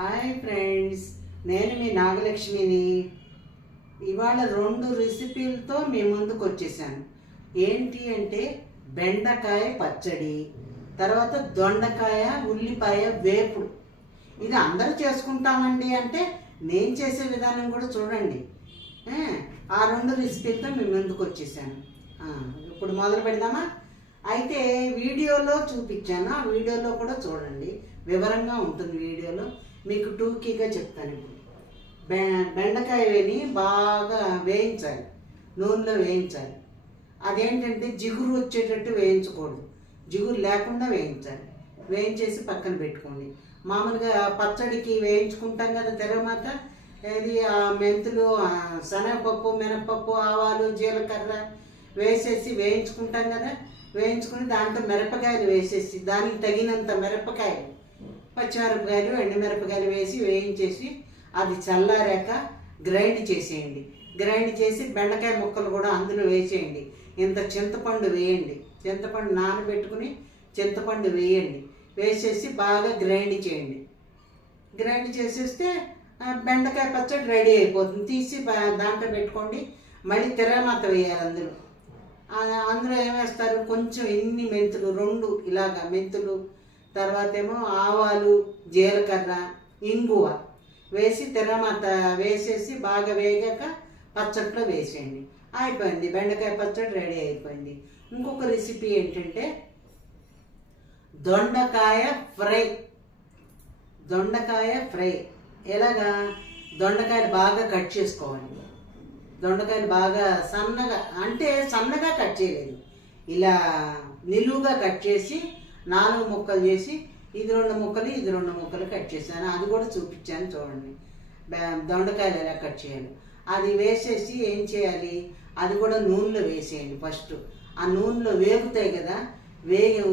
Hi friends, నేను మీ నాగలక్ష్మిని. ఇవాళ 2 రెసిపీలతో మీ ముందుకు వచ్చేసాను. ఏంటి అంటే బెండకాయ పచ్చడి, తర్వాత దొండకాయ ఉల్లిపాయ వేపుడు. ఇది అందరూ చేసుకుంటామండి అంటే నేను చేసే విధానం కూడా చూడండి. ఆ 2 రెసిపీలతో మీ ముందుకు వచ్చేసాను. ఇప్పుడు మొదలు పెడదామా? అయితే వీడియోలో చూపించాను, ఆ వీడియోలో కూడా చూడండి, వివరంగా ఉంటుంది వీడియోలో. మీకు టూకీగా చెప్తాను. ఇప్పుడు బెండకాయని బాగా వేయించాలి, నూనెలో వేయించాలి. అదేంటంటే జిగురు వచ్చేటట్టు వేయించకూడదు, జిగురు లేకుండా వేయించాలి. వేయించేసి పక్కన పెట్టుకోండి. మామూలుగా పచ్చడికి వేయించుకుంటాం కదా తెరమాత, ఇది మెంతులు, శనగపప్పు, మినపప్పు, ఆవాలు, జీలకర్ర వేసేసి వేయించుకుంటాం కదా. వేయించుకుని దాంట్లో మిరపకాయలు వేసేసి, దానికి తగినంత మిరపకాయలు, పచ్చిమిరపకాయలు, ఎండుమిరపకాయలు వేసి వేయించేసి అది చల్లారాక గ్రైండ్ చేసేయండి. గ్రైండ్ చేసి బెండకాయ ముక్కలు కూడా అందులో వేసేయండి. ఇంత చింతపండు వేయండి, చింతపండు నానబెట్టుకుని చింతపండు వేయండి. వేసేసి బాగా గ్రైండ్ చేయండి. గ్రైండ్ చేసేస్తే బెండకాయ పచ్చడి రెడీ అయిపోతుంది. తీసి దాంట్లో పెట్టుకోండి. మళ్ళీ తిరగమాత వేయాలి అందులో. అందులో ఏమేస్తారు, కొంచెం ఎన్ని మెంతులు, 2 ఇలాగా మెంతులు, తర్వాత ఏమో ఆవాలు, జీలకర్ర, ఇంగువ వేసి తిరగమాత వేసేసి బాగా వేగాక పచ్చట్లో వేసేయండి. అయిపోయింది, బెండకాయ పచ్చడి రెడీ అయిపోయింది. ఇంకొక రెసిపీ ఏంటంటే దొండకాయ ఫ్రై. దొండకాయ ఫ్రై ఎలాగా? దొండకాయలు బాగా కట్ చేసుకోవాలి. దొండకాయలు బాగా సన్నగా, అంటే సన్నగా కట్ చేయలేదు, ఇలా నిలువుగా కట్ చేసి 4 ముక్కలు చేసి, ఇది 2 ముక్కలు, ఇది 2 ముక్కలు కట్ చేశాను. అది కూడా చూపించాను చూడండి, దొండకాయలు ఎలా కట్ చేయాలి. అది వేసేసి ఏం చేయాలి, అది కూడా నూనెలో వేసేయండి. ఫస్ట్ ఆ నూనెలో వేగుతాయి కదా,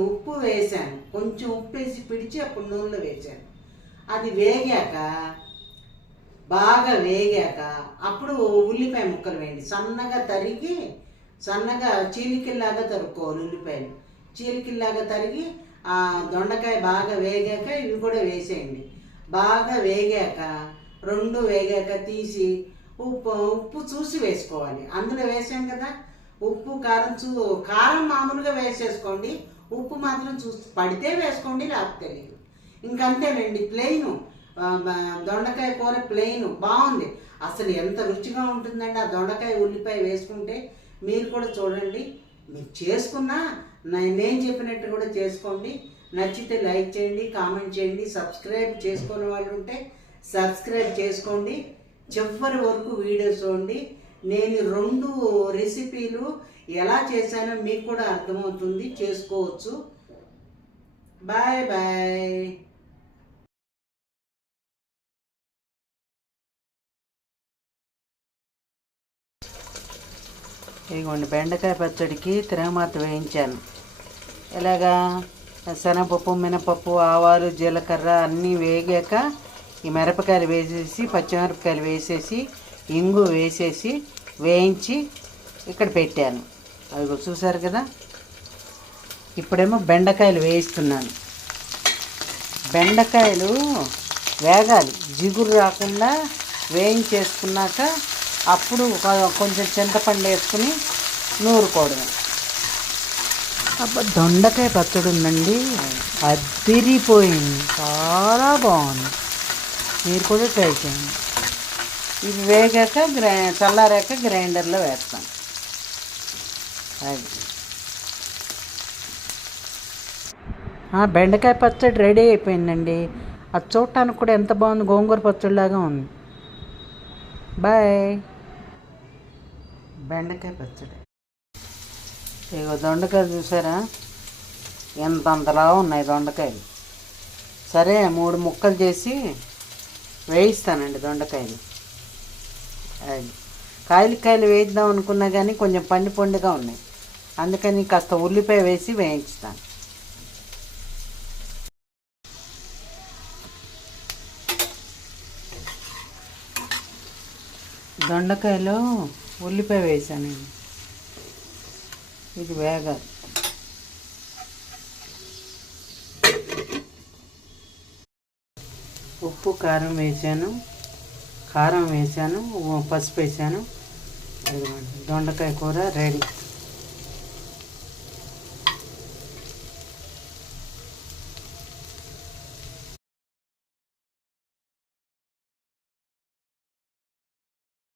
ఉప్పు వేసాను, కొంచెం ఉప్పు వేసి పిడిచి అప్పుడు నూనెలో వేసాను. అది వేగాక, బాగా వేగాక అప్పుడు ఉల్లిపాయ ముక్కలు వేయండి. సన్నగా తరిగి, సన్నగా చీలికల్లాగా తరుక్కోవాలి ఉల్లిపాయలు. చీలికల్లాగా తరిగి ఆ దొండకాయ బాగా వేగాక ఇవి కూడా వేసేయండి. బాగా వేగాక, 2 వేగాక తీసి ఉప్పు చూసి వేసుకోవాలి. అందులో వేసాం కదా, ఉప్పు కారం కారం మామూలుగా వేసేసుకోండి, ఉప్పు మాత్రం చూసి పడితే వేసుకోండి, లేకపోతే లేదు. ఇంకంతేనండి, ప్లెయిన్ దొండకాయ కూర ప్లెయిన్ బాగుంది. అసలు ఎంత రుచిగా ఉంటుందండి ఆ దొండకాయ ఉల్లిపాయ వేసుకుంటే. మీరు కూడా చూడండి, మీరు చేసుకున్నా నేను చెప్పినట్టు కూడా చేసుకోండి. నచ్చితే లైక్ చేయండి, కామెంట్ చేయండి. సబ్స్క్రైబ్ చేసుకునే వాళ్ళు ఉంటే సబ్స్క్రైబ్ చేసుకోండి. చివరి వరకు వీడియో చూడండి. నేను 2 రెసిపీలు ఎలా చేశానో మీకు కూడా అర్థమవుతుంది, చేసుకోవచ్చు. Bye bye. ఇదిగోండి, బెండకాయ పచ్చడికి తిరగమాత వేయించాను. ఎలాగా? శనగపప్పు, మినపప్పు, ఆవాలు, జీలకర్ర అన్నీ వేగాక ఈ మిరపకాయలు వేసేసి, పచ్చిమిరపకాయలు వేసేసి, ఇంగు వేసేసి వేయించి ఇక్కడ పెట్టాను. అదిగో చూసారు కదా. ఇప్పుడేమో బెండకాయలు వేయిస్తున్నాను. బెండకాయలు వేగాలి, జిగురు రాకుండా వేయించేసుకున్నాక అప్పుడు కొంచెం చింతపండు వేసుకుని నూరుకోవడమే. అబ్బా, దొండకాయ పచ్చడి ఉందండి, అదిరిపోయింది, చాలా బాగుంది. మీరు కూడా ట్రై చేయండి. ఇది వేగాక చల్లారాక గ్రైండర్లో వేస్తాను. అది బెండకాయ పచ్చడి రెడీ అయిపోయిందండి. అది చూడటానికి కూడా ఎంత బాగుంది, గోంగూర పచ్చడిలాగా ఉంది. బాయ్. బెండకాయ పచ్చడి. ఇగో దొండకాయలు చూసారా, ఎంతంతలా ఉన్నాయి దొండకాయలు. సరే, 3 ముక్కలు చేసి వేయిస్తానండి దొండకాయలు. అది కాయలు వేయిద్దాం అనుకున్నా కానీ కొంచెం పండుగా ఉన్నాయి, అందుకని కాస్త ఉల్లిపాయ వేసి వేయించుతాను. దొండకాయలో ఉల్లిపాయ వేసానండి, ఇది వేగాలి. ఉప్పు కారం వేసాను, పసుపు వేసాను. ఇదిగోండి దొండకాయ కూర రెడీ.